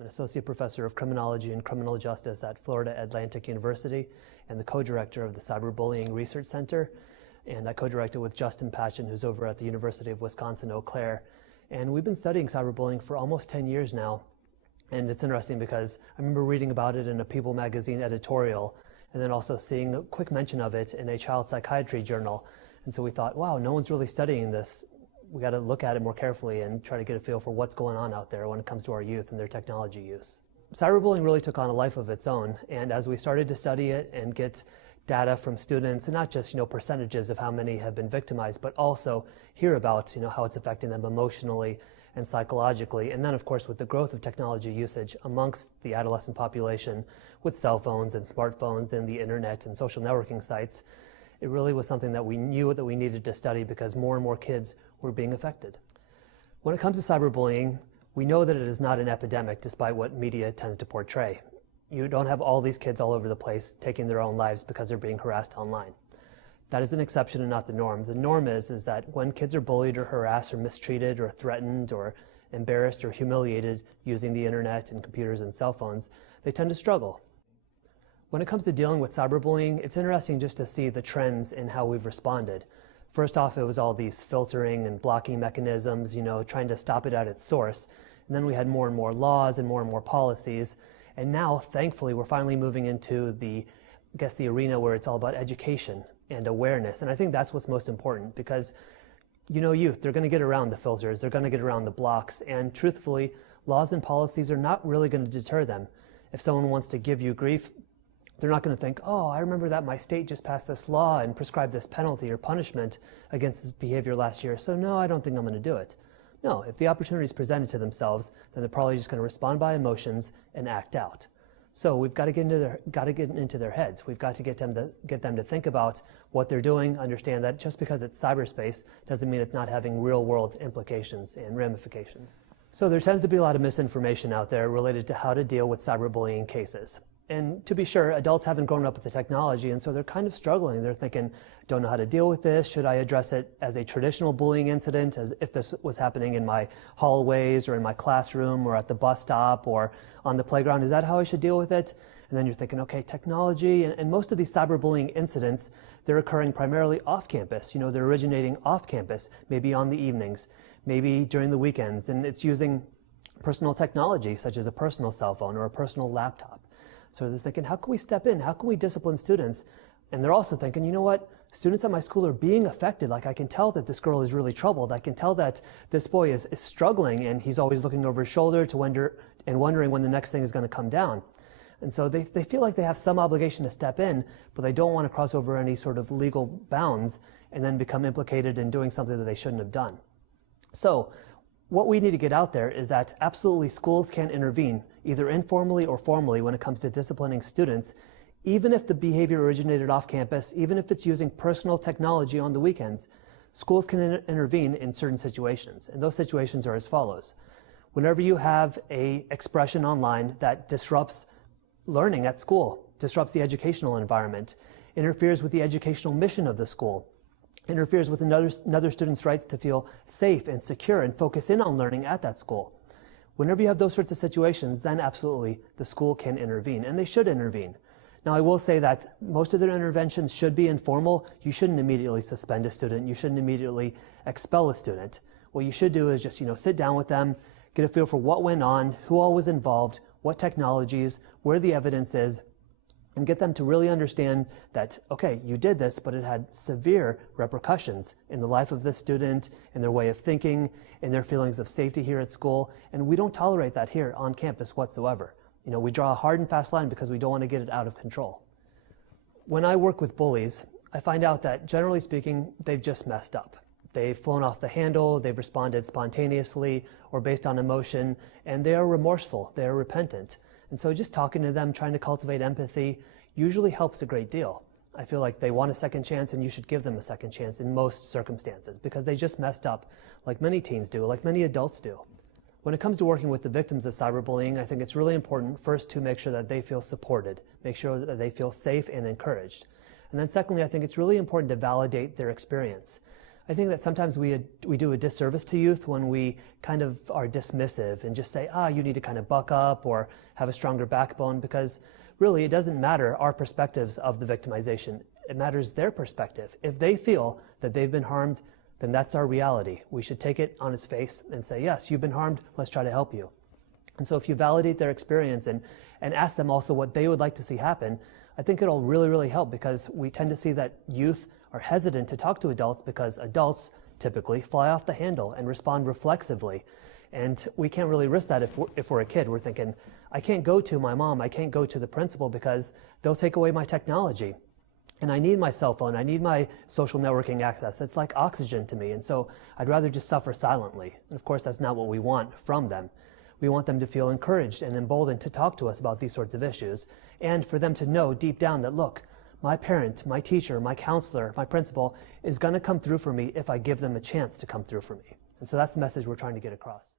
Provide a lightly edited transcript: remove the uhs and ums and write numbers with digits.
I'm an associate professor of criminology and criminal justice at Florida Atlantic University and the co-director of the Cyberbullying Research Center. And I co-direct it with Justin Patchen, who's over at the University of Wisconsin-Eau Claire. And we've been studying cyberbullying for almost 10 years now. And it's interesting because I remember reading about it in a People magazine editorial and then also seeing a quick mention of it in a child psychiatry journal. And so we thought, wow, no one's really studying this. We got to look at it more carefully and try to get a feel for what's going on out there when it comes to our youth and their technology use. Cyberbullying really took on a life of its own, and as we started to study it and get data from students, and not just percentages of how many have been victimized, but also hear about how it's affecting them emotionally and psychologically, and then of course with the growth of technology usage amongst the adolescent population with cell phones and smartphones and the internet and social networking sites, it really was something that we knew that we needed to study because more and more kids were being affected. When it comes to cyberbullying, we know that it is not an epidemic despite what media tends to portray. You don't have all these kids all over the place taking their own lives because they're being harassed online. That is an exception and not the norm. The norm is that when kids are bullied or harassed or mistreated or threatened or embarrassed or humiliated using the internet and computers and cell phones, they tend to struggle. When it comes to dealing with cyberbullying, it's interesting just to see the trends in how we've responded. First off, it was all these filtering and blocking mechanisms, trying to stop it at its source. And then we had more and more laws and more policies. And now, thankfully, we're finally moving into the arena where it's all about education and awareness. And I think that's what's most important because, youth, they're going to get around the filters, they're going to get around the blocks. And truthfully, laws and policies are not really going to deter them. If someone wants to give you grief, they're not going to think, oh, I remember that my state just passed this law and prescribed this penalty or punishment against this behavior last year, so no, I don't think I'm going to do it. No, if the opportunity is presented to themselves, then they're probably just going to respond by emotions and act out. So we've got to get into their heads. We've got to get them to think about what they're doing, understand that just because it's cyberspace doesn't mean it's not having real-world implications and ramifications. So there tends to be a lot of misinformation out there related to how to deal with cyberbullying cases. And to be sure, adults haven't grown up with the technology, and so they're kind of struggling. They're thinking, don't know how to deal with this. Should I address it as a traditional bullying incident, as if this was happening in my hallways or in my classroom or at the bus stop or on the playground? Is that how I should deal with it? And then you're thinking, okay, technology, and most of these cyberbullying incidents, they're occurring primarily off campus. They're originating off campus, maybe on the evenings, maybe during the weekends, and it's using personal technology, such as a personal cell phone or a personal laptop. So they're thinking, how can we step in? How can we discipline students? And they're also thinking, you know what? Students at my school are being affected. Like, I can tell that this girl is really troubled. I can tell that this boy is struggling and he's always looking over his shoulder to wondering when the next thing is going to come down. And so they feel like they have some obligation to step in, but they don't want to cross over any sort of legal bounds and then become implicated in doing something that they shouldn't have done. So what we need to get out there is that absolutely schools can intervene, either informally or formally, when it comes to disciplining students, even if the behavior originated off campus, even if it's using personal technology on the weekends. Schools can intervene in certain situations, and those situations are as follows. Whenever you have an expression online that disrupts learning at school, disrupts the educational environment, interferes with the educational mission of the school, interferes with another student's rights to feel safe and secure and focus in on learning at that school. Whenever you have those sorts of situations, then absolutely the school can intervene, and they should intervene. Now, I will say that most of their interventions should be informal. You shouldn't immediately suspend a student. You shouldn't immediately expel a student. What you should do is just, sit down with them, get a feel for what went on, who all was involved, what technologies, where the evidence is, and get them to really understand that, okay, you did this, but it had severe repercussions in the life of the student, in their way of thinking, in their feelings of safety here at school, and we don't tolerate that here on campus whatsoever. We draw a hard and fast line because we don't want to get it out of control. When I work with bullies, I find out that, generally speaking, they've just messed up. They've flown off the handle, they've responded spontaneously or based on emotion, and they are remorseful, they are repentant. And so just talking to them, trying to cultivate empathy, usually helps a great deal. I feel like they want a second chance, and you should give them a second chance in most circumstances because they just messed up like many teens do, like many adults do. When it comes to working with the victims of cyberbullying, I think it's really important first to make sure that they feel supported, make sure that they feel safe and encouraged. And then secondly, I think it's really important to validate their experience. I think that sometimes we do a disservice to youth when we kind of are dismissive and just say, you need to kind of buck up or have a stronger backbone, because really it doesn't matter our perspectives of the victimization. It matters their perspective. If they feel that they've been harmed, then that's our reality. We should take it on its face and say, yes, you've been harmed, let's try to help you. And so if you validate their experience and ask them also what they would like to see happen, I think it'll really, really help, because we tend to see that youth are hesitant to talk to adults because adults typically fly off the handle and respond reflexively. And we can't really risk that if we're a kid. We're thinking, I can't go to my mom, I can't go to the principal because they'll take away my technology. And I need my cell phone, I need my social networking access. It's like oxygen to me, and so I'd rather just suffer silently. And of course, that's not what we want from them. We want them to feel encouraged and emboldened to talk to us about these sorts of issues, and for them to know deep down that, look, my parent, my teacher, my counselor, my principal is going to come through for me if I give them a chance to come through for me. And so that's the message we're trying to get across.